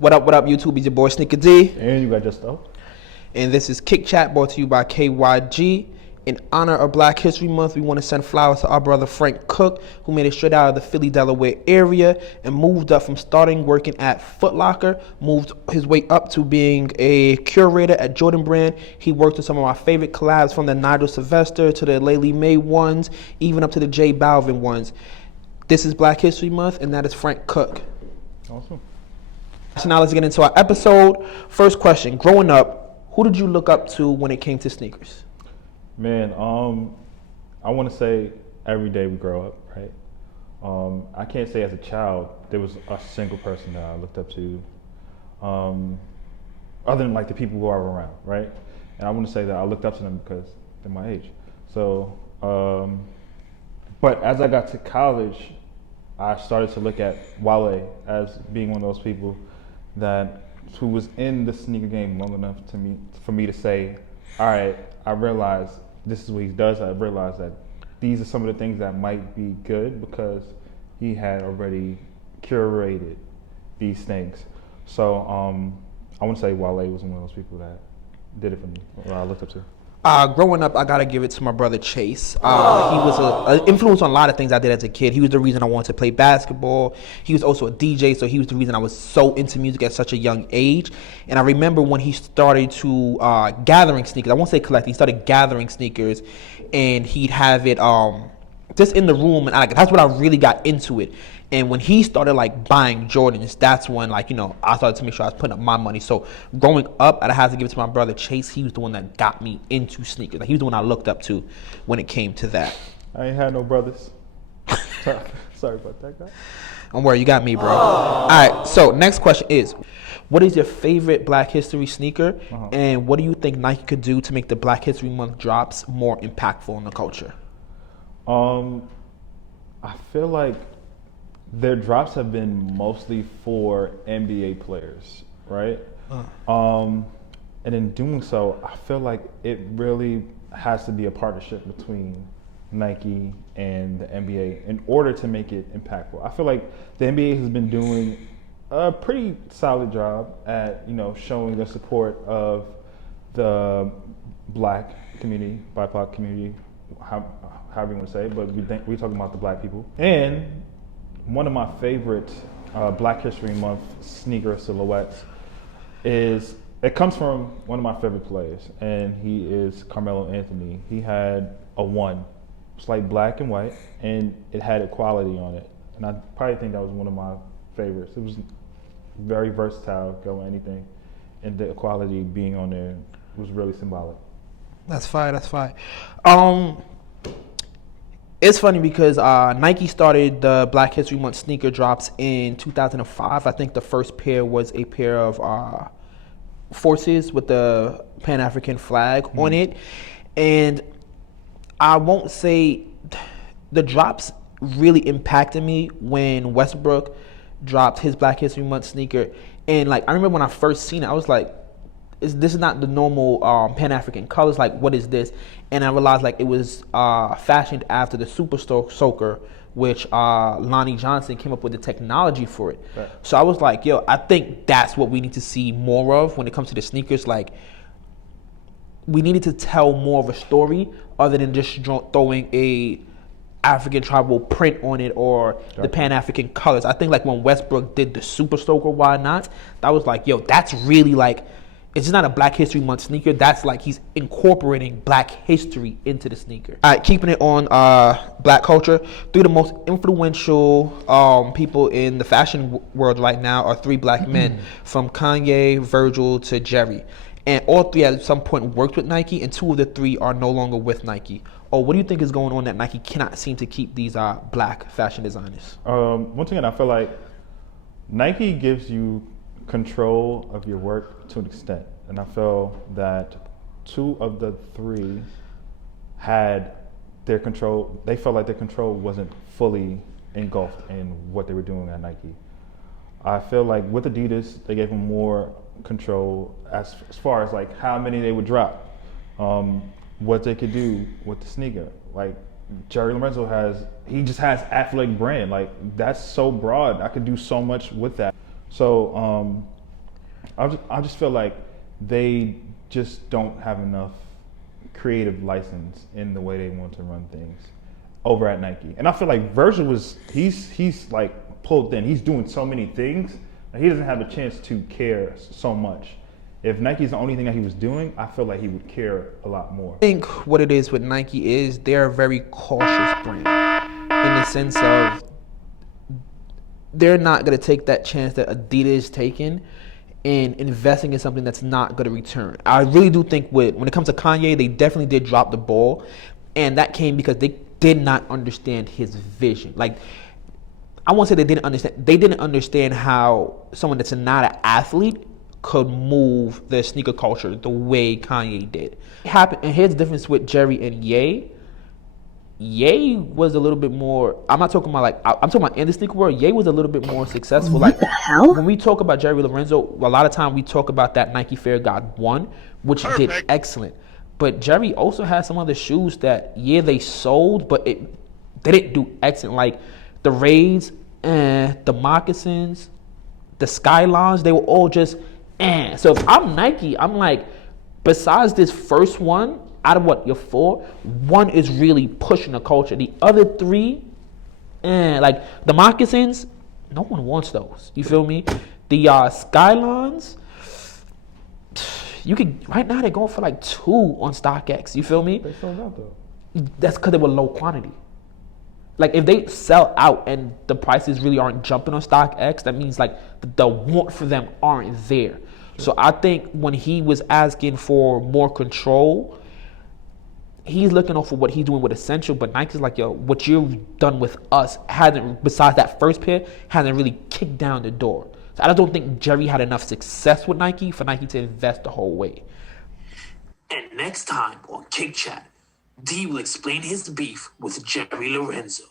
What up, YouTube? It's your boy Sneaker D. And you got Just-O. And this is Kick Chat brought to you by KYG. In honor of Black History Month, we want to send flowers to our brother Frank Cook, who made it straight out of the Philly, Delaware area and moved up from starting working at Foot Locker, moved his way up to being a curator at Jordan Brand. He worked with some of my favorite collabs, from the Nigel Sylvester to the Laylee May ones, even up to the J Balvin ones. This is Black History Month, and that is Frank Cook. Awesome. So now let's get into our episode. First question, growing up, who did you look up to when it came to sneakers? Man, I want to say every day we grow up, right? I can't say as a child there was a single person that I looked up to, other than like the people who are around, right? And I want to say that I looked up to them because they're my age. So, but as I got to college, I started to look at Wale as being one of those people who was in the sneaker game long enough for me to say, all right, I realize this is what he does. I realize that these are some of the things that might be good because he had already curated these things. So I want to say Wale was one of those people that did it for me, or I looked up to. Growing up, I gotta give it to my brother Chase. He was an influence on a lot of things I did as a kid. He was the reason I wanted to play basketball. He was also a DJ, so he was the reason I was so into music at such a young age. And I remember when he started to gathering sneakers. I won't say collecting. He started gathering sneakers, and he'd have it just in the room, and that's when I really got into it. And when he started like buying Jordans, that's when I started to make sure I was putting up my money. So growing up, I had to give it to my brother Chase. He was the one that got me into sneakers. Like, he was the one I looked up to when it came to that. I ain't had no brothers. Sorry about that, guy. Don't worry, you got me, bro. All right, so next question is, what is your favorite Black History sneaker? And what do you think Nike could do to make the Black History Month drops more impactful in the culture? I feel like their drops have been mostly for NBA players, right? And in doing so, I feel like it really has to be a partnership between Nike and the NBA in order to make it impactful. I feel like the NBA has been doing a pretty solid job at, showing the support of the Black community, BIPOC community, however you want to say it, but we're talking about the Black people. And one of my favorite Black History Month sneaker silhouettes it comes from one of my favorite players, and he is Carmelo Anthony. He had a 1. It's like black and white, and it had equality on it. And I probably think that was one of my favorites. It was very versatile, go anything, and the equality being on there was really symbolic. That's fine. It's funny because Nike started the Black History Month sneaker drops in 2005. I think the first pair was a pair of Forces with the Pan-African flag on it. And I won't say the drops really impacted me when Westbrook dropped his Black History Month sneaker. And I remember when I first seen it, I was like, this is not the normal Pan-African colors. Like, what is this? And I realized it was fashioned after the Super Soaker, which Lonnie Johnson came up with the technology for it. Right. So I was like, I think that's what we need to see more of when it comes to the sneakers. We needed to tell more of a story other than just throwing a African tribal print on it or the Pan-African colors. I think when Westbrook did the Super Soaker, why not? That was that's really it's just not a Black History Month sneaker. That's he's incorporating Black history into the sneaker. All right, keeping it on Black culture. 3 of the most influential people in the fashion world right now are 3 Black men, from Kanye, Virgil to Jerry. And all 3 at some point worked with Nike, and 2 of the 3 are no longer with Nike. What do you think is going on that Nike cannot seem to keep these Black fashion designers? Once again, I feel like Nike gives you control of your work to an extent, and I feel that 2 of the 3 had their control. They felt like their control wasn't fully engulfed in what they were doing at Nike. I feel like with Adidas, they gave them more control as far as how many they would drop, what they could do with the sneaker. Jerry Lorenzo just has athletic brand. That's so broad. I could do so much with that. So I just feel like they just don't have enough creative license in the way they want to run things over at Nike. And I feel like Virgil he's like pulled in. He's doing so many things that he doesn't have a chance to care so much. If Nike's the only thing that he was doing, I feel like he would care a lot more. I think what it is with Nike is they're a very cautious brand in the sense of they're not going to take that chance that Adidas is taking in investing in something that's not going to return. I really do think when it comes to Kanye, they definitely did drop the ball, and that came because they did not understand his vision. Like, I won't say they didn't understand. They didn't understand how someone that's not an athlete could move the sneaker culture the way Kanye did. It happened, and here's the difference with Jerry and Ye. Ye was a little bit more. I'm not talking about I'm talking about in the sneaker world. Ye was a little bit more successful. What the hell? When we talk about Jerry Lorenzo, a lot of time we talk about that Nike Fair God One, which did excellent. But Jerry also had some other shoes that they sold, but they didn't do excellent. Like the Raids and the moccasins, the Skylines, they were all just So if I'm Nike, I'm like, besides this first one, out of your four, one is really pushing the culture. The other three, like the moccasins, no one wants those. You feel me? The Skylines, you could right now they're going for like 2 on StockX. You feel me? They sold out though. That's because they were low quantity. Like if they sell out and the prices really aren't jumping on StockX, that means like the want for them aren't there. So I think when he was asking for more control, he's looking off for what he's doing with Essential, but Nike's like, yo, what you've done with us hasn't, besides that first pair, hasn't really kicked down the door. So I don't think Jerry had enough success with Nike for Nike to invest the whole way. And next time on Kick Chat, D will explain his beef with Jerry Lorenzo.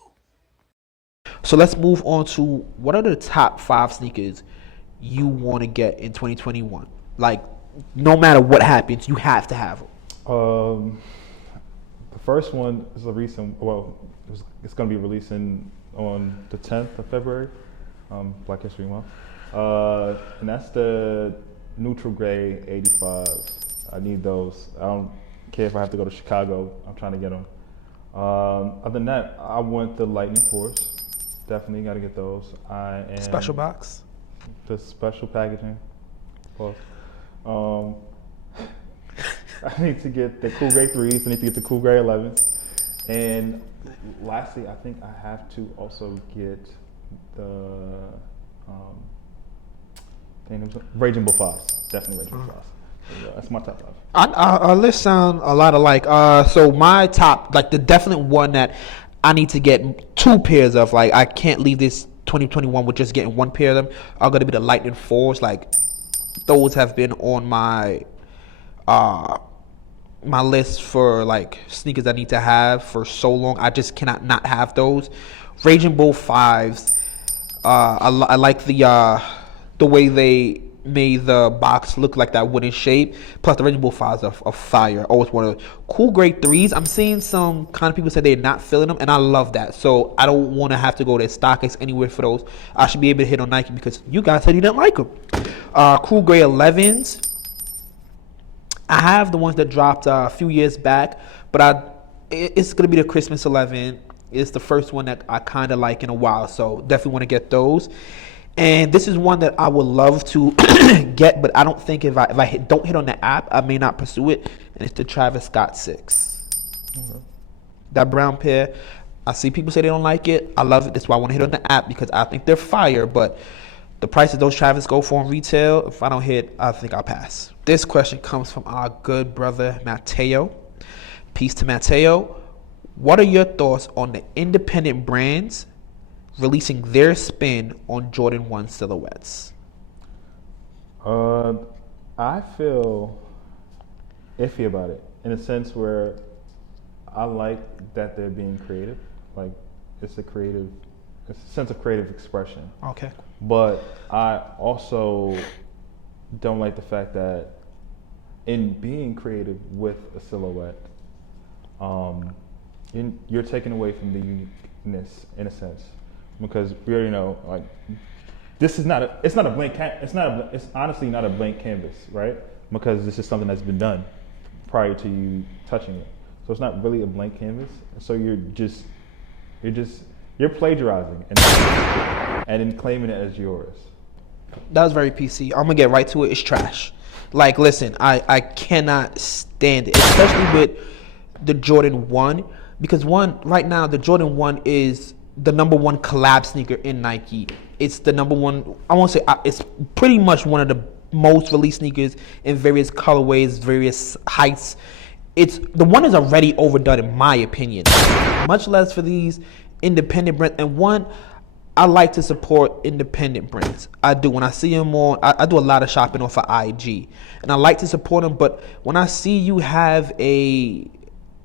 So let's move on to what are the top 5 sneakers you want to get in 2021? Like, no matter what happens, you have to have them. The first one is a recent. Well, it's going to be releasing on the 10th of February, Black History Month, and that's the neutral gray 85s. I need those. I don't care if I have to go to Chicago. I'm trying to get them. Other than that, I want the Lightning Force. Definitely got to get those. Special box. The special packaging. Plus, I need to get the Cool Gray 3s. I need to get the Cool Gray 11s. And lastly, I think I have to also get the Raging Bull 5s. Definitely Raging Bull 5s. Yeah, that's my top 5. Our list sound a lot alike. So my top, like the definite one that I need to get 2 pairs of, like I can't leave this 2021 with just getting 1 pair of them, are going to be the Lightning 4s. Like those have been on my my list for like sneakers I need to have for so long. I just cannot not have those. Raging Bull 5s. I like the way they made the box look like that wooden shape. Plus the Raging Bull 5s are fire. Always one of the Cool Gray 3s. I'm seeing some kind of people say they're not feeling them, and I love that. So I don't want to have to go to StockX anywhere for those. I should be able to hit on Nike because you guys said you didn't like them. Cool Gray 11s. I have the ones that dropped a few years back, but it's going to be the Christmas 11. It's the first one that I kind of like in a while, so definitely want to get those. And this is one that I would love to get, but I don't think if I don't hit on the app, I may not pursue it. And it's the Travis Scott 6. Okay. That brown pair, I see people say they don't like it. I love it. That's why I want to hit on the app because I think they're fire. But the prices those Travis go for on retail, if I don't hit, I think I'll pass. This question comes from our good brother Mateo. Peace to Mateo. What are your thoughts on the independent brands releasing their spin on Jordan 1 silhouettes? I feel iffy about it in a sense where I like that they're being creative. Like it's a sense of creative expression. Okay. But I also don't like the fact that in being creative with a silhouette, you're taking away from the uniqueness in a sense. Because we already know, like, this is not a, it's not a blank, it's honestly not a blank canvas, right? Because this is something that's been done prior to you touching it. So it's not really a blank canvas. So you're plagiarizing and then claiming it as yours. That was very PC. I'm gonna get right to it. It's trash. Like, listen, I cannot stand it, especially with the Jordan 1, because right now the Jordan 1 is the #1 collab sneaker in Nike. It's the #1. I won't say it's pretty much one of the most released sneakers in various colorways, various heights. It's the one is already overdone in my opinion. Much less for these independent brands. And one, I like to support independent brands. I do. When I see them on, I do a lot of shopping off of IG, and I like to support them. But when I see you have a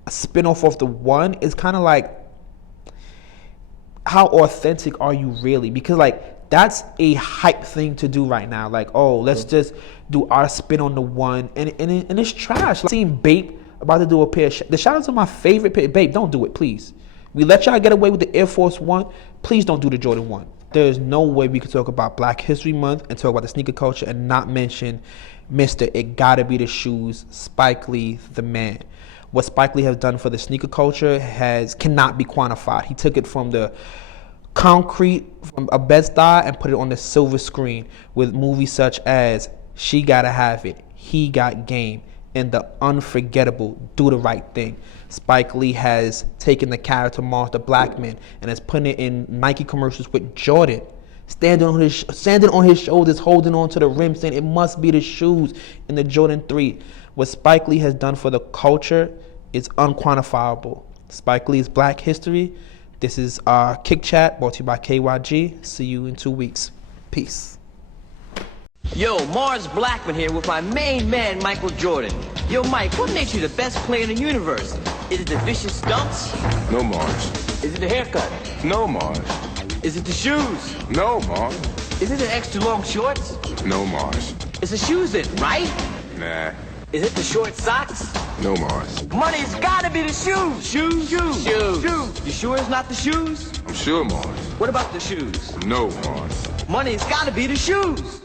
spin-off of the one, it's kind of like, how authentic are you really? Because like, that's a hype thing to do right now. Like, oh, let's just do our spin on the one, and it's trash. Like, seeing Bape about to do a pair of the shout-outs are my favorite pair. Bape, don't do it, please. We let y'all get away with the Air Force One. Please don't do the Jordan 1. There's no way we could talk about Black History Month and talk about the sneaker culture and not mention Mr. It Gotta Be the Shoes, Spike Lee, the man. What Spike Lee has done for the sneaker culture cannot be quantified. He took it from the concrete, from a Bed-Stuy, and put it on the silver screen with movies such as She Gotta Have It, He Got Game, and the unforgettable Do the Right Thing. Spike Lee has taken the character Monster Blackman and has put it in Nike commercials with Jordan, standing on his shoulders, holding on to the rim, saying it must be the shoes in the Jordan 3. What Spike Lee has done for the culture is unquantifiable. Spike Lee's Black History. This is our Kick Chat, brought to you by KYG. See you in 2 weeks. Peace. Yo, Mars Blackman here with my main man, Michael Jordan. Yo, Mike, what makes you the best player in the universe? Is it the vicious stunts? No, Mars. Is it the haircut? No, Mars. Is it the shoes? No, Mars. Is it the extra long shorts? No, Mars. It's the shoes it, right? Nah. Is it the short socks? No, Mars. Money's gotta be the shoes. Shoes. You sure it's not the shoes? I'm sure, Mars. What about the shoes? No, Mars. Money's gotta be the shoes.